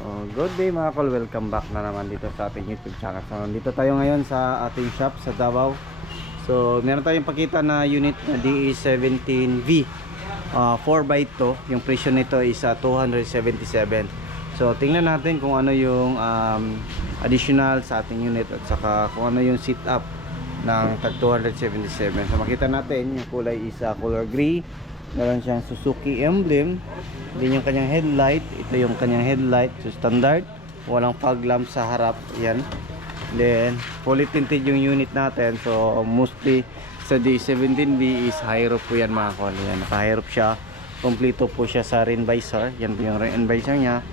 Good day mga kol, welcome back na naman dito sa ating YouTube channel. So dito tayo ngayon sa ating shop sa Davao. So meron tayong pakita na unit na DE17V 4x2. Yung presyo nito is 277. So tingnan natin kung ano yung additional sa ating unit at saka kung ano yung seat up ng tag 277. So makita natin yung kulay is color gray. Meron siyang Suzuki emblem. Din yung kanyang headlight. Ito yung kanyang headlight. So standard. Walang fog lamp sa harap. Yan. Then fully tinted yung unit natin. So mostly sa D17V is high roof po yan mga kol. Yan. Naka-high roof siya. Kompleto po siya sa rain visor. Yan po yung rain visor niya.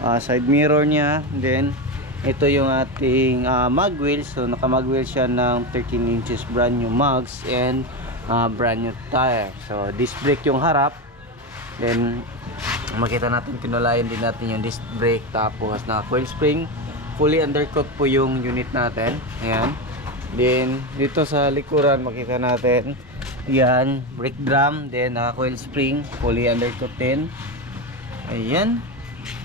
Side mirror niya. Then ito yung ating mag wheels. So naka mag wheels siya ng 13 inches brand new mags and brand new tire. So disc brake yung harap. Then makita natin, pinulayan din natin yung disc brake. Tapos na coil spring, fully undercut po yung unit natin. Ayan. Then dito sa likuran makita natin, yan, brake drum. Then coil spring, fully undercut din. Ayan.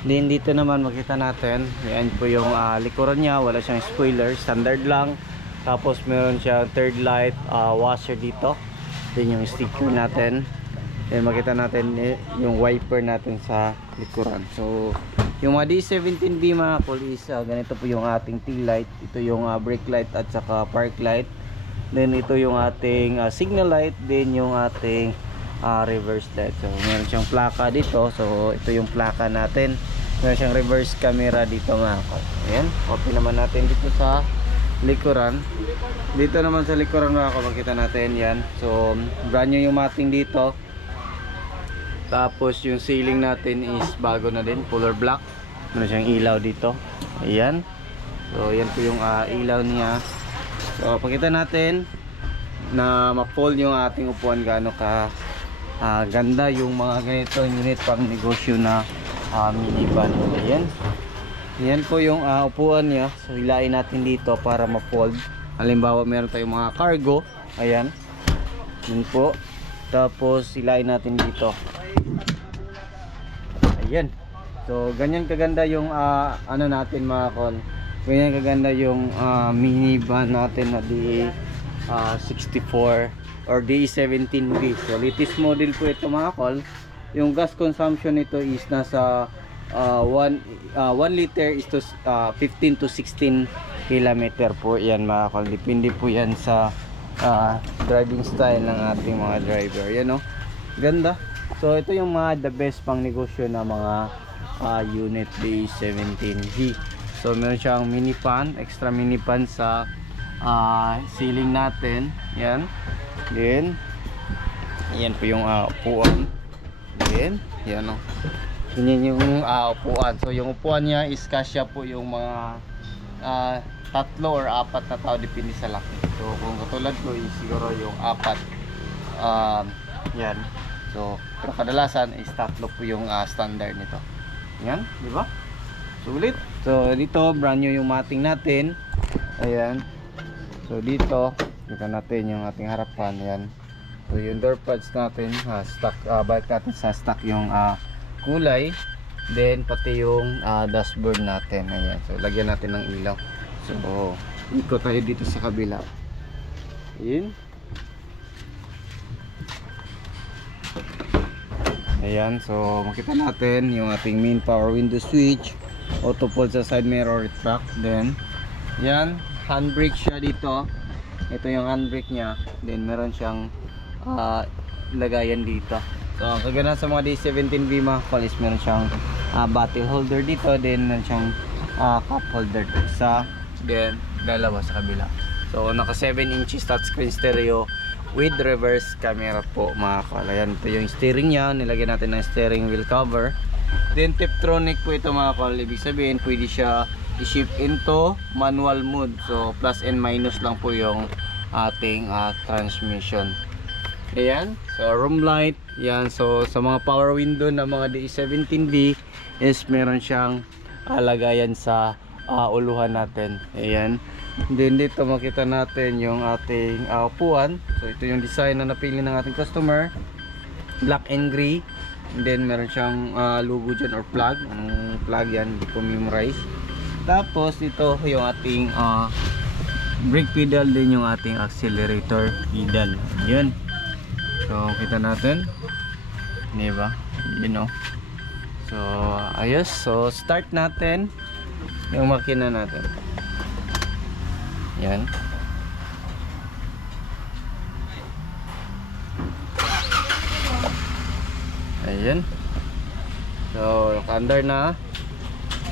Then dito naman makita natin, yan po yung likuran niya. Wala siyang spoiler, standard lang. Tapos meron siya third light washer dito. Then yung sticker natin. Then makita natin yung wiper natin sa likuran. So yung mga D17V mga police, ganito po yung ating tail light. Ito yung brake light at saka park light. Then ito yung ating signal light. Then yung ating reverse light. So meron siyang plaka dito. So ito yung plaka natin. Meron siyang reverse camera dito mga police. Ayan, open naman natin dito sa likuran. Dito naman sa likuran mga kapag makita natin yan. So brand new yung mating dito. Tapos yung ceiling natin is bago na din, color black. Meron siyang ilaw dito. Ayan. So yan po yung ilaw niya. So pakita natin na ma-fold yung ating upuan, gaano ka ganda yung mga ganito unit pang negosyo na minivan. Ayan. Yan po yung upuan niya. So hilain natin dito para ma-fold. Halimbawa meron tayong mga cargo. Ayan. Yun po. Tapos hilain natin dito. Ayan. So ganyan kaganda yung ano natin mga kol. Ganyan kaganda yung minivan natin na DE64 or DE17V. So latest model po ito mga kol. Yung gas consumption nito is nasa 1 liter is to 15 to 16 kilometer po yan mga kol. Depende po yan sa driving style ng ating mga driver. Yan o, ganda. So ito yung mga the best pang negosyo na mga unit D17V. So meron siyang mini fan, extra mini fan sa ceiling natin. Yan. Then yan po yung upuan. Then yan o, yan yung upuan. So yung upuan niya is kasya po yung mga tatlo or apat na tao, depende sa laki. So kung katulad ko is siguro yung apat. Yan. So pero kadalasan is tatlo po yung standard nito. Yan, di ba? Sulit. So dito brand new yung mating natin. Ayan. So dito kita natin yung ating harapan. Yan. So yung door pads natin stock, balik natin sa stock yung kulay. Then pati yung dashboard natin. Ayan. So lagyan natin ng ilaw. So ikot tayo dito sa kabila. Ayan. Ayan. So makita natin yung ating main power window switch, auto fold sa side mirror retract. Then yan, handbrake siya dito. Ito yung handbrake niya. Then meron siyang lagayan dito. So ang kagana sa mga D17V mga kalis, meron siyang bottle holder dito. Then meron siyang cup holder sa then dalawa sa kabila. So naka 7 inches touchscreen stereo with reverse camera po mga kal. Ayan, ito yung steering niya. Nilagyan natin ng steering wheel cover. Then Tiptronic po ito mga kal. Ibig sabihin pwede siya i-shift into manual mode. So plus and minus lang po yung ating transmission. Ayan. So room light. Yan. So sa mga power window na mga DE17V is meron siyang lagayan sa uluhan natin. Ayan. Then dito makita natin yung ating upuan. So ito yung design na napili ng ating customer. Black and gray. And then meron siyang logo dyan or plug. Anong plug yan, hindi ko memorize. Tapos ito yung ating brake pedal, din yung ating accelerator pedal. Yun. So kita natin, di ba? Yun, oh. So ayos. So start natin yung makina natin. Yan. Ayan. So under na.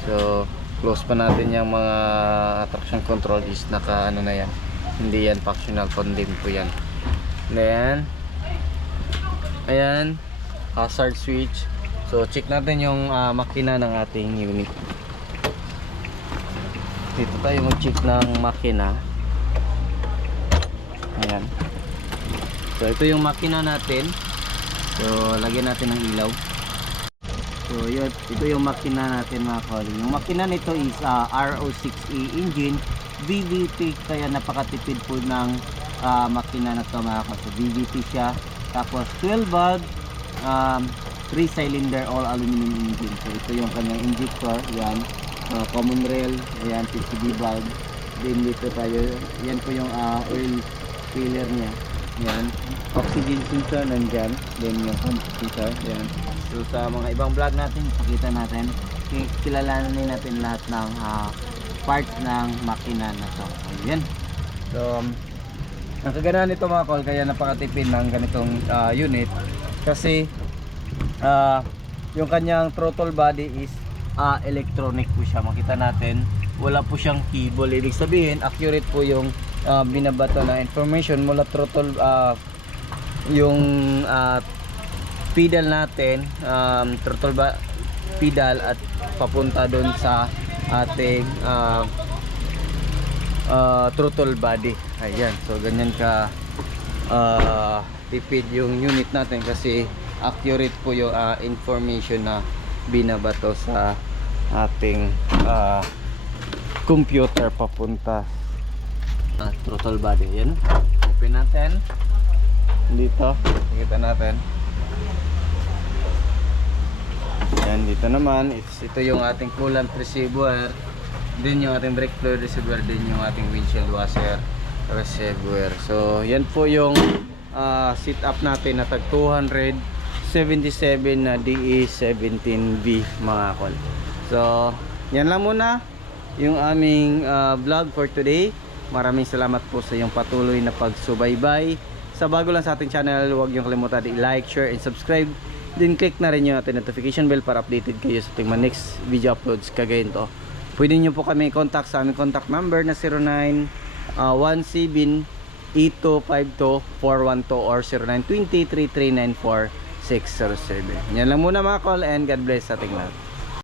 So close pa natin yung mga traction control is naka ano na yan. Hindi yan functional, condemn po yan. Then ayan, hazard switch. So check natin yung makina ng ating unit. Dito tayo mag-check ng makina. Ayan. So ito yung makina natin. So lagyan natin ng ilaw. So yun, ito yung makina natin mga koli. Yung makina nito is RO6A engine, VVT, kaya napakatipid po ng makina na to mga koli. So VVT siya. Tapos 12 valve, 3 cylinder all aluminum engine. So ito yung kanyang injector, yan. Common rail, ayan, PCB valve. Then dito tayo, yan po yung oil filler niya. Yan, oxygen sensor nandyan. Then yung pump sensor, yan. So sa mga ibang vlog natin, pakita natin, kilalanin natin lahat ng parts ng makina na to. Ayan. So ang kaganahan nito mga kol, kaya napakatipid ng ganitong unit kasi yung kanyang throttle body is electronic po siya. Makita natin, wala po siyang cable. Ibig sabihin, accurate po yung binabato na information mula throttle, yung pedal natin, pedal at papunta doon sa ating throttle body. Ayan, so ganyan ka tipid yung unit natin kasi accurate po yung information na binabato sa ating computer papunta throttle body. Yan, open natin dito, kita natin. Yan, dito naman ito yung ating coolant receiver, din yung ating brake fluid receiver, din yung ating windshield washer receiver. So yan po yung sit up natin na tag 277 na DE17V mga kol. So yan lang muna yung aming vlog for today. Maraming salamat po sa iyong patuloy na pagsubaybay. Sa bago lang sa ating channel, huwag niyong kalimutan i-like, share, and subscribe. Then click na rin yung ating notification bell para updated kayo sa ating mga next video uploads kagaya nito. Pwede niyo po kami contact sa aming contact number na 0917-8252-412 or 0920-3394-607. Yan lang muna mga call, and God bless sa ating lahat.